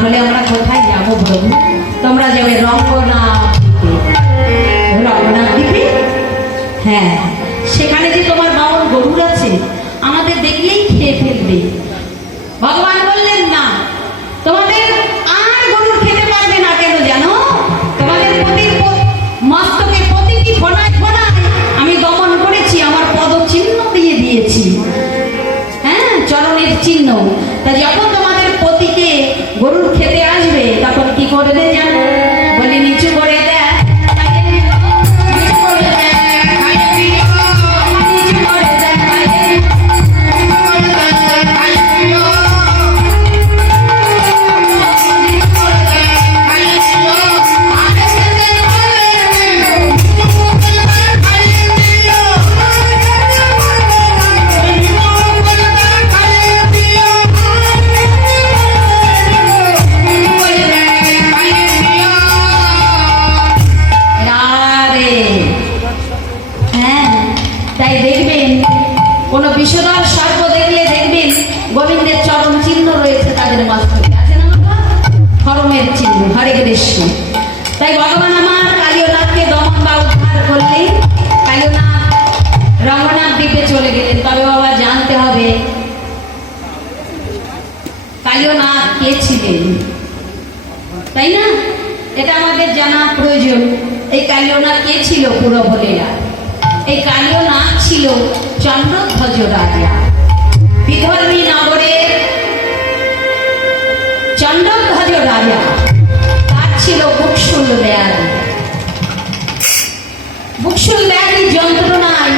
তাহলে আমরা কোথায় যাবো প্রভু? তোমরা যাবে রঙ্গনাথ দ্বীপে। হ্যাঁ, সেখানে যে তোমার বাউল গরুর আছে, আমাদের দেখলেই খেয়ে ফেলবে। ভগবান বললেন না, তোমাদের আর গরুর খেতে পারবে না। কেন জানো? তোমাদের মস্তকে প্রতিটি ফোনায় ফোনায় আমি দমন করেছি, আমার পদচিহ্ন দিয়ে দিয়েছি, হ্যাঁ, চরণের চিহ্ন। তা যখন তোমাদের পতিকে গরুর খেতে আসবে, তখন কি করবে জানো? বলে নিচু করে দেয়, বিষধর সর্প দেখলে দেখবেন গোবিন্দের চরণ চিহ্ন রয়েছে তাদের মস্তকে, আছে না বাবা? ধর্মের চিহ্ন। হরে কৃষ্ণ। তাই ভগবান আমার কালীনাথকে দমন বা উদ্ধার করলে কালীনাথ রঙ্গনাথ দ্বীপে চলে গেলেন। তবে বাবা জানতে হবে কালীনাথ কে ছিলেন, তাই না? এটা আমাদের জানা প্রয়োজন। এই কালীনাথ কে ছিল পুরো বলে না। এই কালীনাথ ছিল চন্দ্রধ্বজ রাজা। বিদর্ভী নগরের চন্দ্রধ্বজ রাজা, তার ছিল বুকশুল ব্যাধি। বুকশুল ব্যাধি যন্ত্রণায়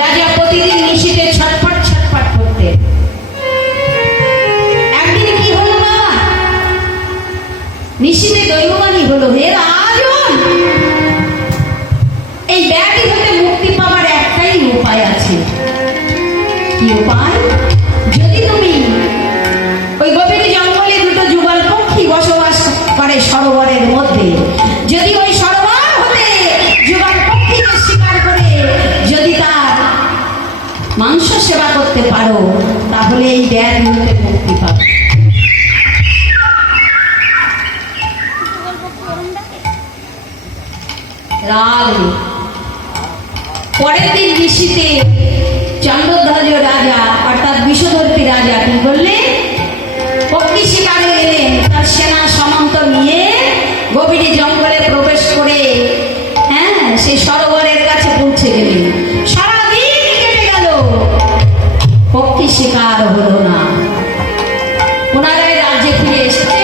রাজা প্রতিদিন নিশীথে ছটফট ছটফট করতে। একদিন কি হলো বাবা? নিশীথে দৈববাণী হলো, হে রাজন, এই ব্যাধি হতে মুক্তি পাওয়ার একটাই উপায় আছে। কি উপায়? যদি তুমি ওই গভীর জঙ্গলে দুটো যুগল পক্ষী বসবাস করে সরোবরের মধ্যে, যদি ওই সরোবর হতে যুগল পক্ষীকে শিকার করে যদি তার মাংস সেবা করতে পারো, তাহলে এই ব্যাধি হতে মুক্তি পাবে। রাগ পরের দিন নিশীথে চন্দ্রধ্বজ রাজা অর্থাৎ বিষধর্তী রাজা কি করলেন? পক্ষী শিকারে গেলেন। তার সেনা সামন্ত নিয়ে গভীর জঙ্গলে প্রবেশ করে, হ্যাঁ, সেই সরোবরের কাছে পৌঁছে গেলেন। সারাদিন কেটে গেল, পক্ষী শিকার হলো না। পুনরায় রাজ্যে ফিরে এসেছে।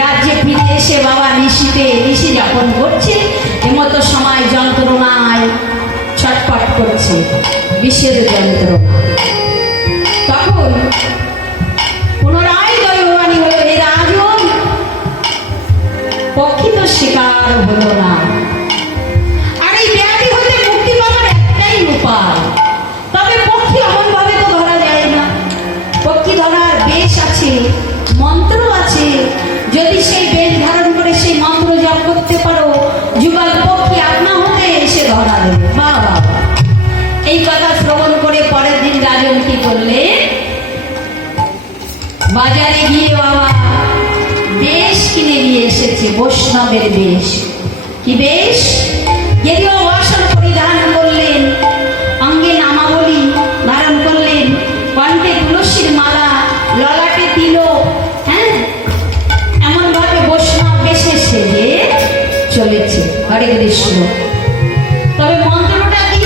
রাজ্যে ফিরে এসে বাবা নিশীথে নিশি যাপন করছে। এমতো সময় যন্ত্রণায় ছটফট করছে, বিষের যন্ত্রণা। তখন পুনরায় দৈববাণী হলো, হে রাজন, পক্ষী তো শিকার হলো না। আর এই ব্যাধি হতে মুক্তি পাওয়ার একটাই উপায়। তবে পক্ষী এমন ভাবে তো ধরা যায় না। পক্ষী ধরার বেশ আছে, মন্ত্র আছে। যদি সেই বেশ ধারণ করে সেই মন্ত্র জপ করতে পারো, যুগল পক্ষী আপনা হতে এসে ধরা দেবে। বাবা, এই কথা শ্রবণ করে পরের দিন রাজন কি করলে? বাজারে গিয়ে বাবা বেশ কিনে নিয়ে এসেছে, বৈষ্ণবের বেশ। কি বেশ? গেরুয়া বস্ত্র পরিধান করলেন, অঙ্গে নামাবলী ধারণ করলেন, কণ্ঠে তুলসীর মালা, ললাটে তিলক, হ্যাঁ, এমন ভাবে বৈষ্ণব বেশে সেজে চলেছে। হরে কৃষ্ণ। তবে মন্ত্রটা কি?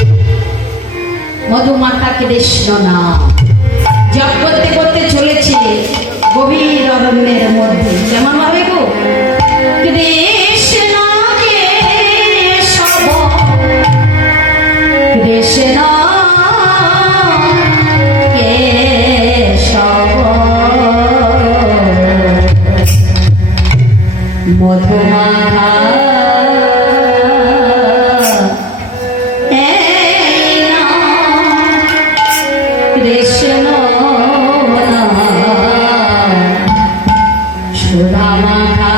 মধুমাতা কৃষ্ণ নাম জপ করতে করতে চলেছে গভীর অরণ্যের মধ্যে। কেমন ভাবে গো? কৃষ্ণ কেশব কৃষ্ণ কেশব মধুমাতা কৃষ্ণ সুরামাখা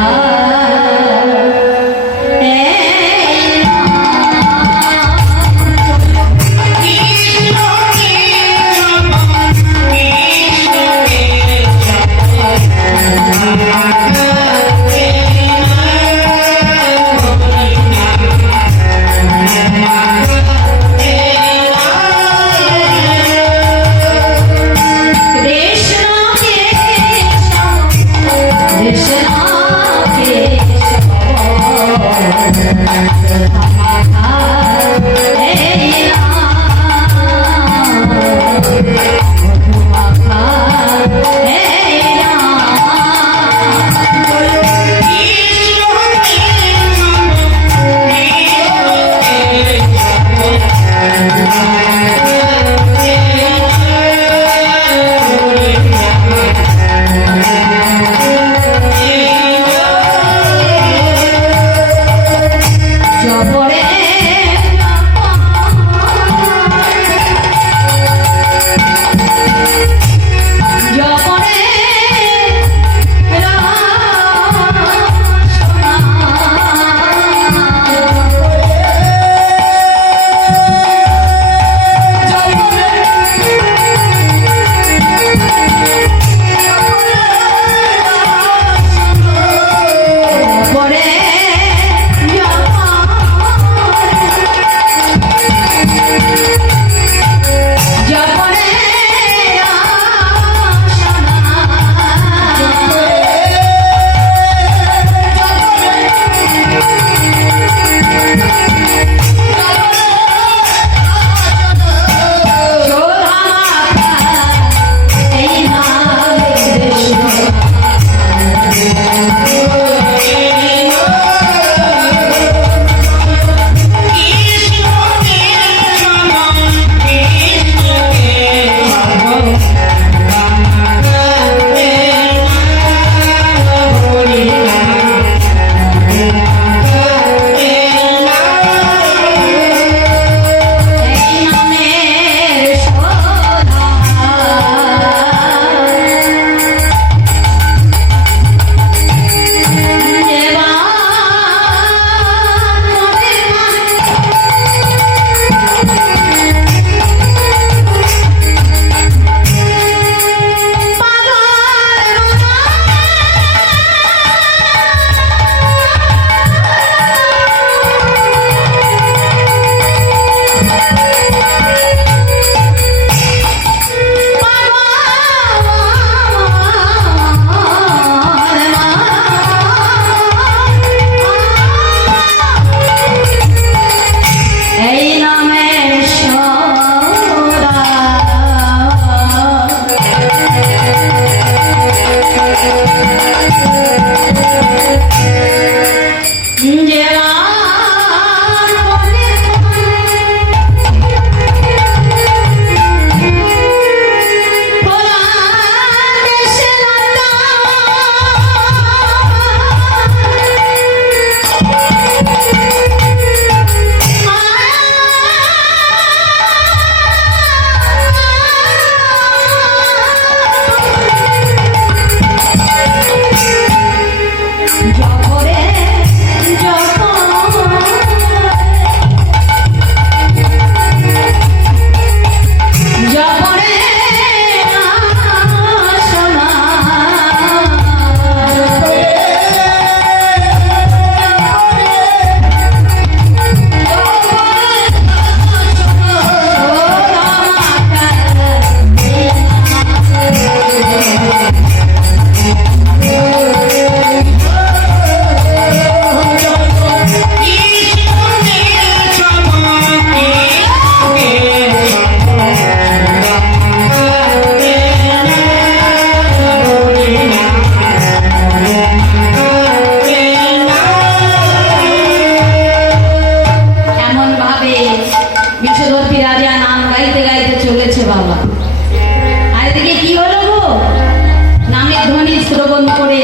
শ্রবণ করে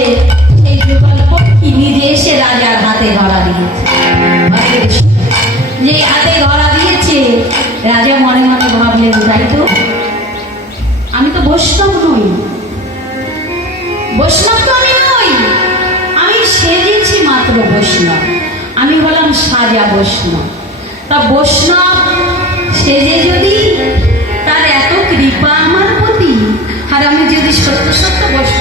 সেই যুগল পক্ষী নিজে এসে রাজার হাতে ধরা দিয়েছে। যে হাতে ধরা দিয়েছে, রাজা মনে মনে ভাবলেন, তাই তো, আমি তো বৈষ্ণব নই, বৈষ্ণব তো আমি নই, আমি সেজেছি মাত্র বৈষ্ণব, আমি বললাম সাজা বৈষ্ণব। তা বৈষ্ণব সেজে যদি তার এত কৃপা আমার প্রতি, আর আমি যদি সত্য সত্য বৈষ্ণব